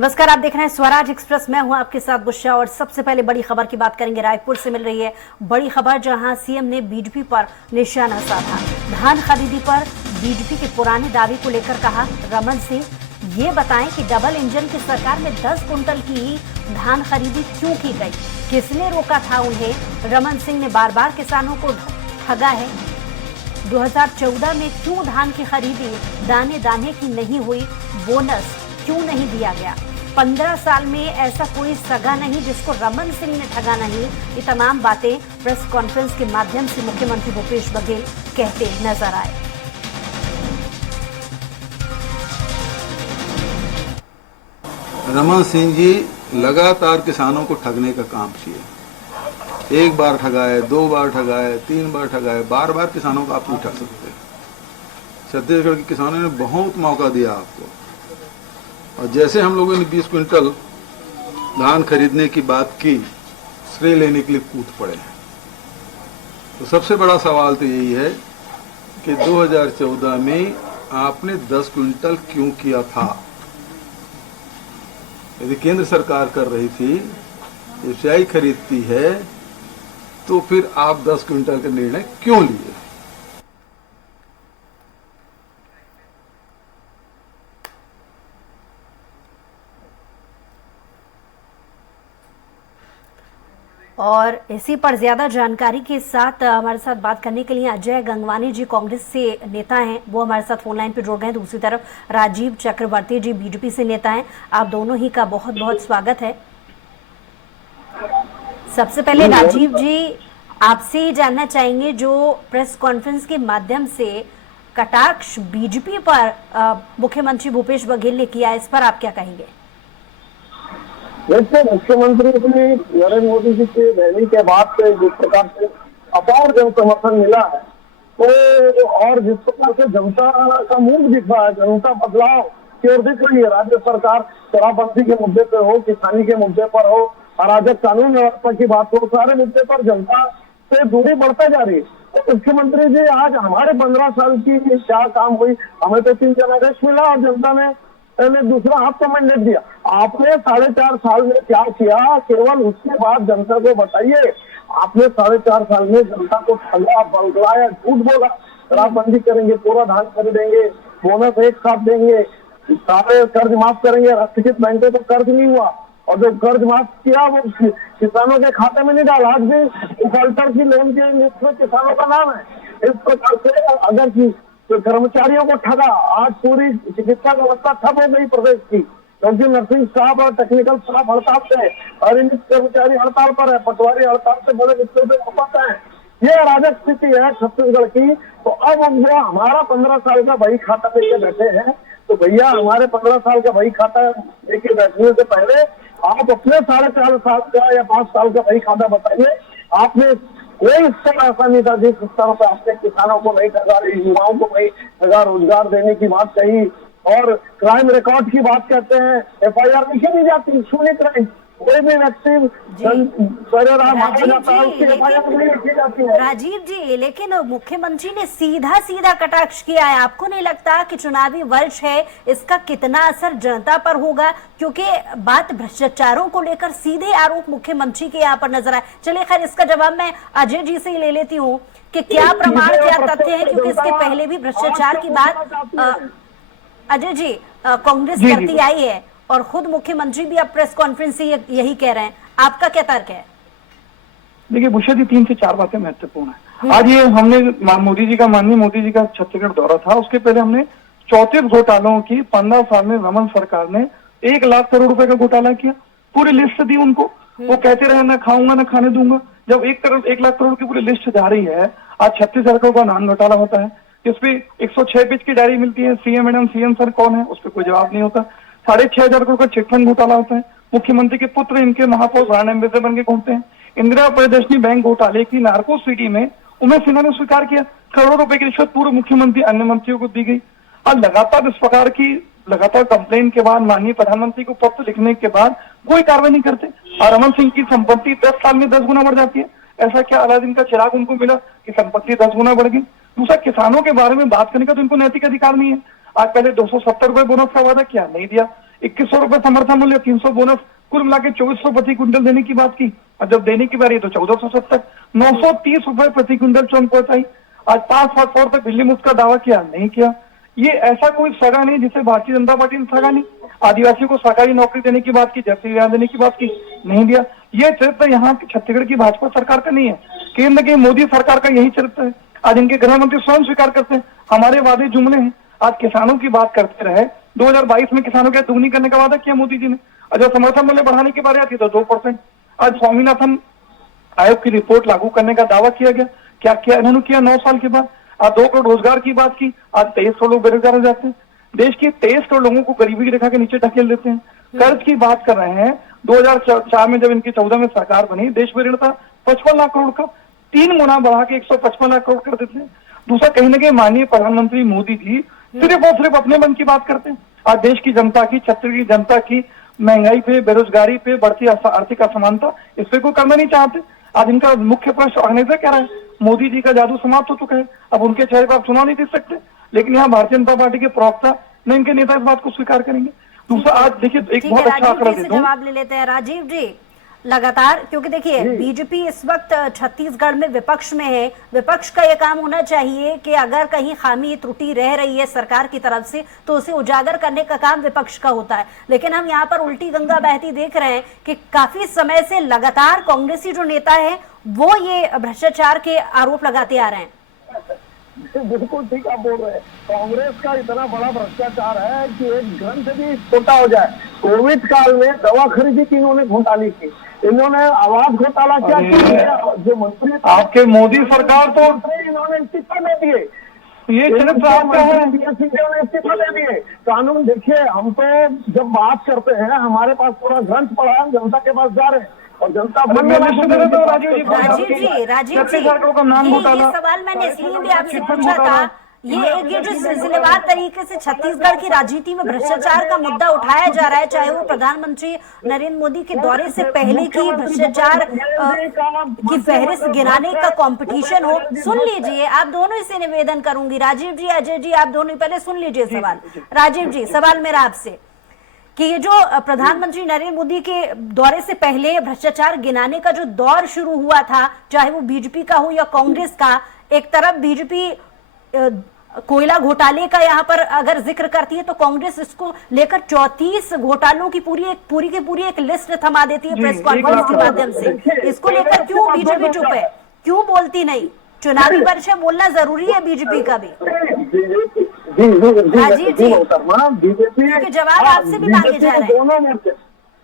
नमस्कार, आप देख रहे हैं स्वराज एक्सप्रेस। मैं हूं आपके साथ बुशा और सबसे पहले बड़ी खबर की बात करेंगे। रायपुर से मिल रही है बड़ी खबर, जहां सीएम ने बीजेपी पर निशाना साधा। धान खरीदी पर बीजेपी के पुराने दावे को लेकर कहा रमन सिंह, ये बताएं कि डबल इंजन की सरकार में 10 कुंटल की धान खरीदी क्यों की गई, किसने रोका था उन्हें। रमन सिंह ने बार बार किसानों को ठगा है। 2014 में क्यों धान की खरीदी दाने दाने की नहीं हुई, बोनस क्यों नहीं दिया गया, 15 साल में ऐसा कोई सगा नहीं जिसको रमन सिंह ने ठगा नहीं। ये तमाम बातें प्रेस कॉन्फ्रेंस के माध्यम से मुख्यमंत्री भूपेश बघेल कहते नजर आए। रमन सिंह जी लगातार किसानों को ठगने का काम किए। एक बार ठगाए, 2 बार ठगाए, 3 बार ठगाए, बार बार किसानों को आप नहीं ठग सकते। छत्तीसगढ़ के किसानों ने बहुत मौका दिया आपको, और जैसे हम लोगों ने 20 क्विंटल धान खरीदने की बात की, श्रेय लेने के लिए कूद पड़े हैं। तो सबसे बड़ा सवाल तो यही है कि 2014 में आपने 10 क्विंटल क्यों किया था। यदि केंद्र सरकार कर रही थी, एफसीआई खरीदती है, तो फिर आप 10 क्विंटल का निर्णय क्यों लिए। और इसी पर ज्यादा जानकारी के साथ हमारे साथ बात करने के लिए अजय गंगवानी जी कांग्रेस से नेता हैं, वो हमारे साथ फोन लाइन पे जुड़ गए हैं। दूसरी तरफ राजीव चक्रवर्ती जी बीजेपी से नेता हैं। आप दोनों ही का बहुत बहुत स्वागत है। सबसे पहले राजीव जी, आपसे ही जानना चाहेंगे, जो प्रेस कॉन्फ्रेंस के माध्यम से कटाक्ष बीजेपी पर मुख्यमंत्री भूपेश बघेल ने किया, इस पर आप क्या कहेंगे? वैसे मुख्यमंत्री अपने नरेंद्र मोदी जी की रैली के बाद से जिस प्रकार से अपार जन समर्थन मिला है, तो और जिस प्रकार से जनता का मूड दिख रहा है, जनता बदलाव की ओर दिख रही है। राज्य सरकार शराबबंदी के मुद्दे पे हो, किसानी के मुद्दे पर हो, अराजक कानून व्यवस्था की बात हो, सारे मुद्दे पर जनता से दूरी बढ़ता जा रही है। तो मुख्यमंत्री जी, आज हमारे 15 साल की क्या काम हुई, हमें तो 3 जनादेश मिला और जनता ने दूसरा आपको मैंडेट दिया। आपने 4.5 साल में क्या किया, केवल उसके बाद जनता को बताइए। आपने 4.5 साल में जनता को ठगा, बलगलाया, झूठ बोला, शराबबंदी करेंगे, पूरा धान खरीदेंगे, बोनस एक साथ देंगे, सारे कर्ज माफ करेंगे। राष्ट्रीयकृत बैंकों को कर्ज नहीं हुआ, और जो कर्ज माफ किया वो किसानों के खाते में नहीं डाला। आज भी डिफॉल्टर की लोन की लिस्ट में किसानों का नाम है। इस प्रकार से अगर तो कर्मचारियों को ठगा, आज पूरी चिकित्सा व्यवस्था ठप हो गई प्रदेश की, क्योंकि नर्सिंग स्टाफ और टेक्निकल स्टाफ हड़ताल पे, और कर्मचारी हड़ताल पर है, पटवारी हड़ताल से बड़े रिश्ते पे वापस है। ये अराजक स्थिति है छत्तीसगढ़ की। तो अब जो हमारा 15 साल का बही खाता लेके बैठे हैं, तो भैया हमारे 15 साल का बही खाता लेके बैठने से पहले आप अपने 4.5 साल का या 5 साल का बही खाता बताइए। आपने कोई स्तर ऐसा नहीं था जिस स्तर पर आपने किसानों को नहीं ठगा, युवाओं को नहीं ठगा, रोजगार देने की बात कही, और क्राइम रिकॉर्ड की बात करते हैं। FIR लिखी नहीं जाती, शून्य क्राइम, कोई भी व्यक्ति राजीव जी, लेकिन मुख्यमंत्री ने सीधा सीधा कटाक्ष किया है। आपको नहीं लगता कि चुनावी वर्ष है, इसका कितना असर जनता पर होगा? क्योंकि बात भ्रष्टाचारों को लेकर सीधे आरोप मुख्यमंत्री के यहाँ पर नजर आए। चलिए खैर, इसका जवाब मैं अजय जी से ही ले लेती हूँ कि क्या प्रमाण, क्या तथ्य है, क्योंकि इसके पहले भी भ्रष्टाचार की बात अजय जी कांग्रेस करती आई है, और खुद मुख्यमंत्री भी अब प्रेस कॉन्फ्रेंस से यही कह रहे हैं। आपका क्या तर्क है? देखिए बुशा जी, 3 से 4 बातें महत्वपूर्ण है। आज ये हमने मोदी जी का, माननीय मोदी जी का छत्तीसगढ़ दौरा था, उसके पहले हमने 34 घोटालों की 15 साल में रमन सरकार ने 1 लाख करोड़ रुपए का घोटाला किया। पूरी लिस्ट दी उनको, वो कहते रहे ना खाऊंगा ना खाने दूंगा। जब 1 लाख करोड़ की पूरी लिस्ट जा रही है, आज छत्तीसगढ़ का नाम घोटाला होता है, जिसपे 106 पेज की डायरी मिलती है, सीएम मैडम, सीएम सर कौन है, उस पर कोई जवाब नहीं होता। 6,500 करोड़ का चिटफंड घोटाला होता है। मुख्यमंत्री के पुत्र इनके महापौर ब्रांड एम्बेसडर बन के घूमते हैं। इंदिरा प्रियदर्शनी बैंक घोटाले की नार्को सिटी में उमेश सिन्हा ने स्वीकार किया, करोड़ों रुपए की रिश्वत पूर्व मुख्यमंत्री, अन्य मंत्रियों को दी गई। और लगातार इस प्रकार की कंप्लेन के बाद, माननीय प्रधानमंत्री को पत्र लिखने के बाद कोई कार्रवाई नहीं करते, और रमन सिंह की संपत्ति 10 साल में 10 गुना बढ़ जाती है। ऐसा क्या अलादीन का चिराग उनको मिला कि संपत्ति 10 गुना बढ़ गई? दूसरा, किसानों के बारे में बात करने का तो इनको नैतिक अधिकार नहीं है। आज पहले 270 रुपए बोनस का वादा किया, नहीं दिया। 2100 रुपए समर्थन मूल्य, 300 बोनस, कुल मिला के 2400 प्रति क्विंटल देने की बात की। और जब देने की बारी तो 1470, 930 रुपए प्रति क्विंटल चौन पहुंचाई। आज 5 लाख करोड़ तक बिजली मुफ्त का दावा किया, नहीं किया। ये ऐसा कोई सगा नहीं जिसे भारतीय जनता पार्टी ने सगा नहीं। आदिवासियों को सरकारी नौकरी देने की बात की, जैसे विवाह देने की बात की, नहीं दिया। ये चरित्र यहाँ की छत्तीसगढ़ की भाजपा सरकार का नहीं है, केंद्र की मोदी सरकार का यही चरित्र है। आज इनके गृह मंत्री स्वयं स्वीकार करते हैं हमारे वादे जुमले हैं। आज किसानों की बात करते रहे, 2022 में किसानों के दुगनी करने का वादा किया मोदी जी ने, और जब समर्थन मूल्य बढ़ाने की बारी आती तो 2%। आज स्वामीनाथन आयोग की रिपोर्ट लागू करने का दावा किया गया, क्या किया इन्होंने किया 9 साल के बाद। आज 2 करोड़ रोजगार की बात की, आज 23 करोड़ लोग बेरोजगार हो जाते हैं। देश के 23 करोड़ लोगों को गरीबी की रेखा के नीचे ढकेल देते हैं। कर्ज की बात कर रहे हैं, 2004 में जब इनकी 14 में सरकार बनी, देश में ऋण था 55 लाख करोड़ का, 3 गुना बढ़ा के 155 लाख करोड़ कर देते हैं। दूसरा, कहीं ना कहीं माननीय प्रधानमंत्री मोदी जी सिर्फ और सिर्फ अपने मन की बात करते हैं। आज देश की जनता की, छत्तीसगढ़ की जनता की महंगाई पे, बेरोजगारी पे, बढ़ती आर्थिक असमानता, इस पे कोई करना नहीं चाहते। आज इनका मुख्य प्रश्न ऑर्गेनाइजर कह रहा है मोदी जी का जादू समाप्त हो चुका है, अब उनके चेहरे पर आप चुनाव नहीं जीत सकते। लेकिन यहाँ भारतीय जनता पार्टी के प्रवक्ता न इनके नेता इस बात को स्वीकार करेंगे। दूसरा, आज देखिए एक बहुत अच्छा आंकड़ा देता हूं, जवाब ले लेते हैं राजीव जी लगातार, क्योंकि देखिए बीजेपी इस वक्त छत्तीसगढ़ में विपक्ष में है। विपक्ष का ये काम होना चाहिए कि अगर कहीं खामी त्रुटि रह रही है सरकार की तरफ से तो उसे उजागर करने का काम विपक्ष का होता है। लेकिन हम यहाँ पर उल्टी गंगा बहती देख रहे हैं कि काफी समय से लगातार कांग्रेसी जो नेता है वो ये भ्रष्टाचार के आरोप लगाते आ रहे हैं। बिल्कुल ठीक आप बोल रहे हैं। कांग्रेस का इतना बड़ा भ्रष्टाचार है कि एक ग्रंथ भी छोटा हो जाए। कोविड काल में दवा खरीदी की इन्होंने घोटाली की, इन्होंने आवाज घोटाला क्या किया, जो मंत्री आपके मोदी सरकार तो इन्होंने इस्तीफा दे दिए, ये चरित्र आपका है। ने इस्तीफा दे दिए। कानून देखिए, हम तो जब बात करते हैं हमारे पास पूरा ग्रंथ पड़ा है, जनता के पास जा रहे हैं और जनता राजीव जी ये सवाल मैंने इसलिए भी आपसे पूछा था, ये जो सिलसिलेवार तरीके से छत्तीसगढ़ की राजनीति में भ्रष्टाचार का मुद्दा उठाया जा रहा है, चाहे वो प्रधानमंत्री नरेंद्र मोदी के दौरे से पहले की भ्रष्टाचार की फहरिस्त गिनाने का कंपटीशन हो। सुन लीजिए, आप दोनों से निवेदन करूंगी, राजीव जी, अजय जी, आप दोनों पहले सुन लीजिए सवाल। राजीव जी, सवाल मेरा आपसे कि ये जो प्रधानमंत्री नरेंद्र मोदी के दौरे से पहले भ्रष्टाचार गिनाने का जो दौर शुरू हुआ था, चाहे वो बीजेपी का हो या कांग्रेस का, एक तरफ बीजेपी कोयला घोटाले का यहाँ पर अगर जिक्र करती है तो कांग्रेस इसको लेकर 34 घोटालों की पूरी एक लिस्ट थमा देती है प्रेस कॉन्फ्रेंस के माध्यम से। इसको लेकर क्यों बीजेपी चुप है, क्यों बोलती नहीं? चुनावी परिचय बोलना जरूरी है बीजेपी का भी। बीजेपी के जवाब आपसे भी मांगे जा रहे हैं।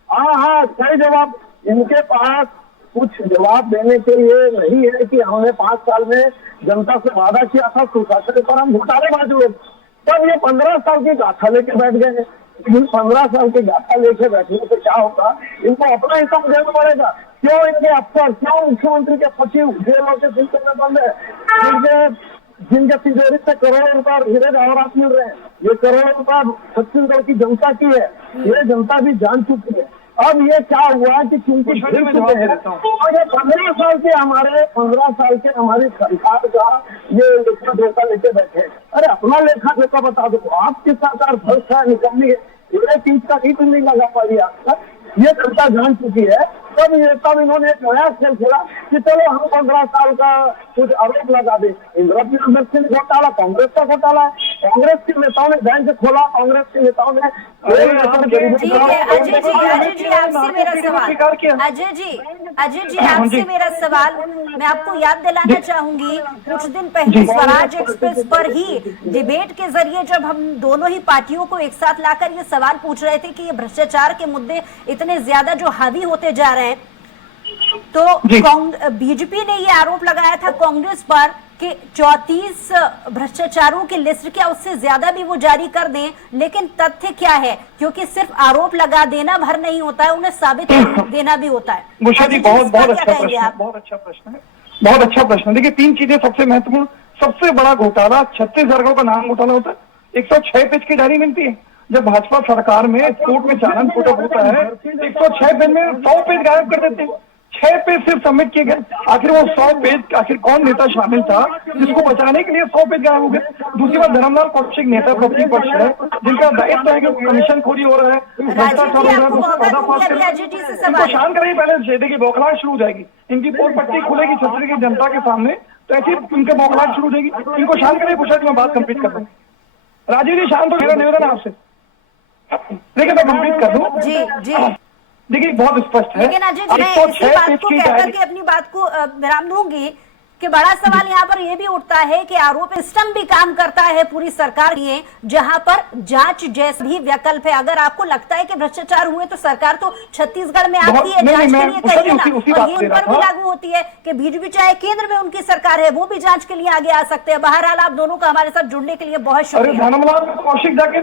हाँ, सही जवाब। इनके पास कुछ जवाब देने के लिए नहीं है कि हमने 5 साल में जनता से वादा किया था सुशासन पर हम घोटालेबाज हुए। तब ये 15 साल की गाथा लेके बैठ गए। 15 साल की गाथा लेके बैठने से क्या होगा, इनको अपना हिसाब देना पड़ेगा। क्यों इनके अफसर, क्यों मुख्यमंत्री के सचिव जेलों के सिलसिले में बंद है, जिनके तिजोरी से करोड़ों रुपया हीरे जवाहरात मिल रहे हैं, ये करोड़ों रुपया छत्तीसगढ़ की जनता की है, ये जनता भी जान चुकी है। अब ये क्या हुआ कि क्योंकि 15 साल के हमारी सरकार का ये लेखा जोखा लेके बैठे। अरे अपना लेखा जोखा बता दो, आपकी सरकार भ्रष्ट है, निकम्मी है, एक इंच का ईंट नहीं लगा पाई आज तक, ये जनता जान चुकी है। तब इन्होंने एक नया खेल खेला कि चलो हम 15 साल का कुछ आरोप लगा दे। इंदिरा प्रियदर्शन घोटाला कांग्रेस का घोटाला है, कांग्रेस के नेताओं ने बैंक खोला, कांग्रेस के नेताओं ने अजय जी आपसे मेरा सवाल मैं आपको याद दिलाना चाहूंगी। कुछ दिन पहले स्वराज एक्सप्रेस पर ही डिबेट के जरिए जब हम दोनों ही पार्टियों को एक साथ लाकर ये सवाल पूछ रहे थे कि ये भ्रष्टाचार के मुद्दे इतने ज्यादा जो हावी होते जा रहे हैं, तो बीजेपी ने ये आरोप लगाया था कांग्रेस पर कि 34 भ्रष्टाचारों की लिस्ट, क्या उससे ज्यादा भी वो जारी कर दें। लेकिन तथ्य क्या है, क्योंकि सिर्फ आरोप लगा देना भर नहीं होता है, उन्हें साबित देना भी होता है। बहुत अच्छा प्रश्न है, बहुत अच्छा प्रश्न। देखिए 3 चीजें सबसे महत्वपूर्ण। सबसे बड़ा घोटाला छत्तीसगढ़ का नाम घोटाला होता है। 106 पेज की डायरी मिलती है। जब भाजपा सरकार में कोर्ट में चालान कोटा होता है, 106 पेज में 100 पेज गायब कर देते हैं। 6 पेज सिर्फ सबमिट किए गए। आखिर वो 100 पेज, आखिर कौन नेता शामिल था जिसको बचाने के लिए 100 पेज गायब हो गए। दूसरी बात, धर्मलाल कौशिक नेता प्रतिपक्ष है, जिनका दायित्व है कि कमीशन खोरी हो रहा है, भ्रष्टाचार हो रहा है, तो उसको पर्दाफाश करें। इनको शांत करें पहले, देखिए बौखलाहट शुरू हो जाएगी, इनकी पोल पट्टी खुलेगी छत्तीसगढ़ की जनता के सामने, तो ऐसी उनके बौखलाहट शुरू हो जाएगी। इनको शांत करें। पूछा मैं बात कंप्लीट कर दूँ। राजीव जी शांत हो, मेरा निवेदन है आपसे। देखिए मैं कंप्लीट कर दूँ। जी जी, देखिए बहुत स्पष्ट है। लेकिन अजय जी, मैं इसी बात को कहकर के अपनी बात को विराम दूंगी कि बड़ा सवाल यहाँ पर यह भी उठता है कि आरोप सिस्टम भी काम करता है पूरी सरकार लिए, जहां पर जांच जैसा भी विकल्प है। अगर आपको लगता है कि भ्रष्टाचार हुए तो सरकार तो छत्तीसगढ़ में आती है जांच के लिए, कहिए ना। और ये उन पर भी लागू होती है कि बीजेपी चाहे केंद्र में उनकी सरकार है, वो भी जांच के लिए आगे आ सकते हैं। बहरहाल आप दोनों का हमारे साथ जुड़ने के लिए बहुत शुक्रिया। धर्मलाल कौशिक जाके